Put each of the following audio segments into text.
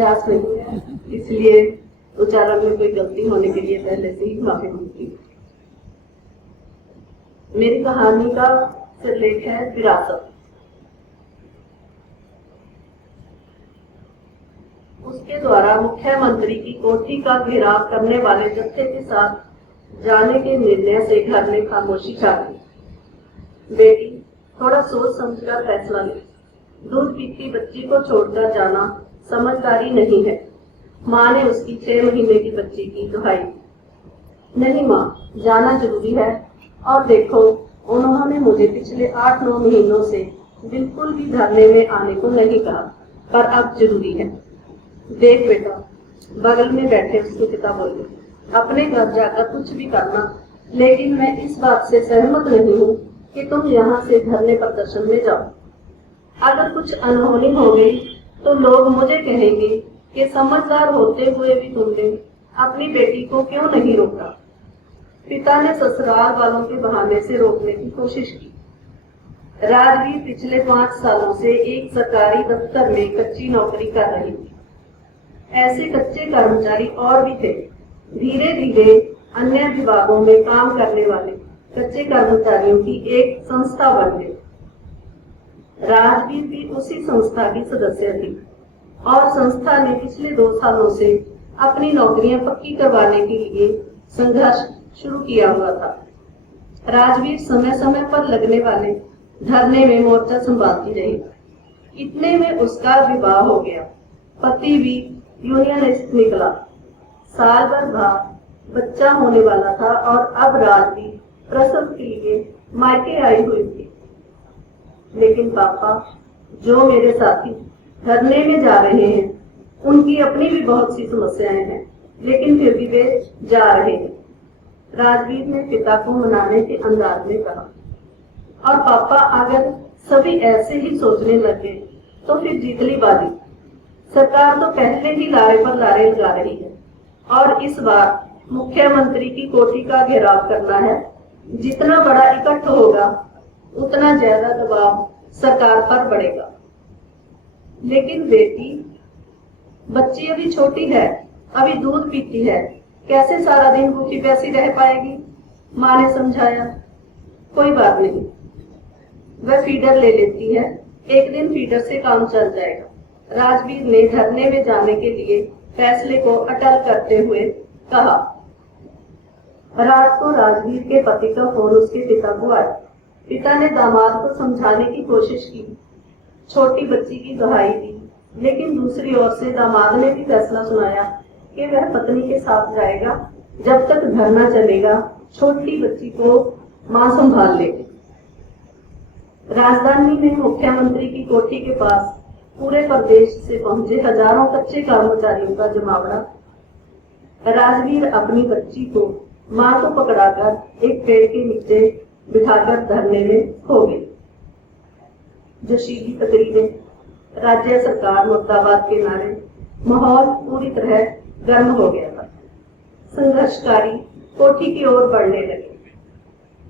अभ्यास नहीं है, इसलिए उच्चारण में कोई गलती होने के लिए पहले से ही माफी मांगती हूँ। मेरी कहानी का सिरलेख है विरासत। उसके द्वारा मुख्यमंत्री की कोठी का घेराव करने वाले जत्थे के साथ जाने के निर्णय से घर में खामोशी छा गई। बेटी, थोड़ा सोच समझकर फैसला ले। दूध पीती बच्ची को छोड़कर जाना समझदारी नहीं है। माँ ने उसकी 6 महीने की बच्ची की दुहाई। नहीं माँ, जाना जरूरी है। और देखो, उन्होंने मुझे पिछले 8-9 महीनों से बिल्कुल भी धरने में आने को नहीं कहा, पर अब जरूरी है। देख बेटा, बगल में बैठे उसके पिता बोले, अपने घर जाकर कुछ भी करना, लेकिन मैं इस बात से सहमत नहीं हूँ कि तुम यहाँ से धरने प्रदर्शन में जाओ। अगर कुछ अनहोनी हो गई तो लोग मुझे कहेंगे कि समझदार होते हुए भी तुमने अपनी बेटी को क्यों नहीं रोका। पिता ने ससुराल वालों के बहाने से रोकने की कोशिश की। राजवीर पिछले 5 सालों से एक सरकारी दफ्तर में कच्ची नौकरी कर रही थी। ऐसे कच्चे कर्मचारी और भी थे। धीरे धीरे अन्य विभागों में काम करने वाले कच्चे कर्मचारियों की एक संस्था बन गई। राजवीर भी उसी संस्था की सदस्य थी और संस्था ने पिछले 2 सालों से अपनी नौकरियां पक्की करवाने के लिए संघर्ष शुरू किया हुआ था। राजवीर समय समय पर लगने वाले धरने में मोर्चा संभालती रही। इतने में उसका विवाह हो गया। पति भी यूनियनिस्ट निकला। साल भर बाद बच्चा होने वाला था और अब राजवीर प्रसव के लिए मायके आई हुई थी। लेकिन पापा, जो मेरे साथी धरने में जा रहे हैं, उनकी अपनी भी बहुत सी समस्याएं हैं, लेकिन फिर भी वे जा रहे हैं। राजवीर ने पिता को मनाने के अंदाज में कहा। और पापा, अगर सभी ऐसे ही सोचने लगे तो फिर जीतली बाजी। सरकार तो पहले ही लारे पर लारे लगा रही है और इस बार मुख्यमंत्री की कोठी का घेराव करना है। जितना बड़ा इकट्ठ होगा उतना ज्यादा दबाव सरकार पर बढ़ेगा। लेकिन बेटी, बच्ची अभी छोटी है, अभी दूध पीती है, कैसे सारा दिन भूखी प्यासी रह पाएगी। माँ ने समझाया। कोई बात नहीं, वह फीडर ले लेती है, एक दिन फीडर से काम चल जाएगा। राजवीर ने धरने में जाने के लिए फैसले को अटल करते हुए कहा। रात को राजवीर के पति का फोन उसके पिता को आया। पिता ने दामाद को समझाने की कोशिश की, छोटी बच्ची की दुहाई दी, लेकिन दूसरी ओर से दामाद ने भी फैसला सुनाया कि वह पत्नी के साथ जाएगा। जब तक धरना चलेगा, छोटी बच्ची को मां संभाल लेगी। राजधानी में मुख्यमंत्री की कोठी के पास पूरे प्रदेश से पहुंचे हजारों कच्चे कर्मचारियों का जमावड़ा। राजवीर अपनी बच्ची को मां को पकड़ाकर एक पेड़ के नीचे बिठाकर धरने में खो गई। जोशीली तकरीरें, राज्य सरकार मुर्दाबाद के नारे, माहौल पूरी तरह गर्म हो गया था। संघर्षकारी कोठी की ओर बढ़ने लगे।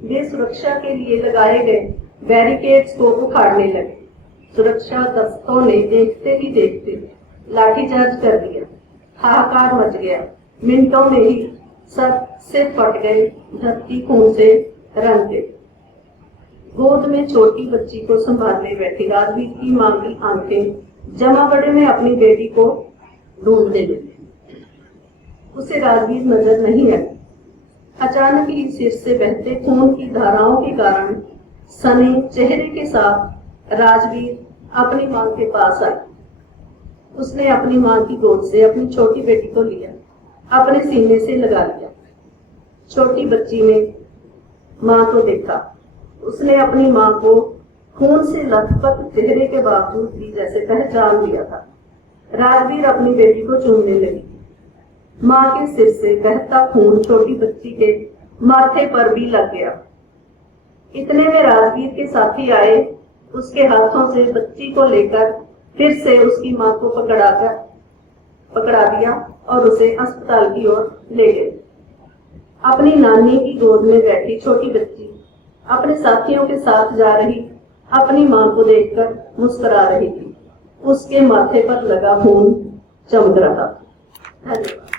वे सुरक्षा के लिए लगाए गए बैरिकेड्स को उखाड़ने लगे। सुरक्षा दस्तों ने देखते ही देखते लाठीचार्ज कर दिया। हाहाकार मच गया। मिनटों में ही सब सिर फट गए, धरती खून से रंग गई। गोद में छोटी बच्ची को संभालने बैठी राजवीर की मां की आंखें जमा बड़े में अपनी बेटी को ढूंढने लगी। उसे राजवीर नजर नहीं आई। अचानक ही सिर से बहते खून की धाराओं के कारण सने चेहरे के साथ राजवीर अपनी मां के पास आई। उसने अपनी मां की गोद से अपनी छोटी बेटी को लिया, अपने सीने से लगा लिया। छोटी बच्ची ने मां को देखा। उसने अपनी मां को खून से लथपथ चेहरे के बावजूद भी जैसे पहचान लिया था। राजवीर अपनी बेटी को चूमने लगी। मां के सिर से बहता खून छोटी बच्ची के माथे पर भी लग गया। इतने में राजवीर के साथी आए। उसके हाथों से बच्ची को लेकर फिर से उसकी मां को पकड़ा दिया और उसे अस्पताल की ओर ले गए। अपनी नानी की गोद में बैठी छोटी बच्ची अपने साथियों के साथ जा रही अपनी मां को देखकर मुस्कुरा रही थी। उसके माथे पर लगा खून चमक रहा था। धन्यवाद।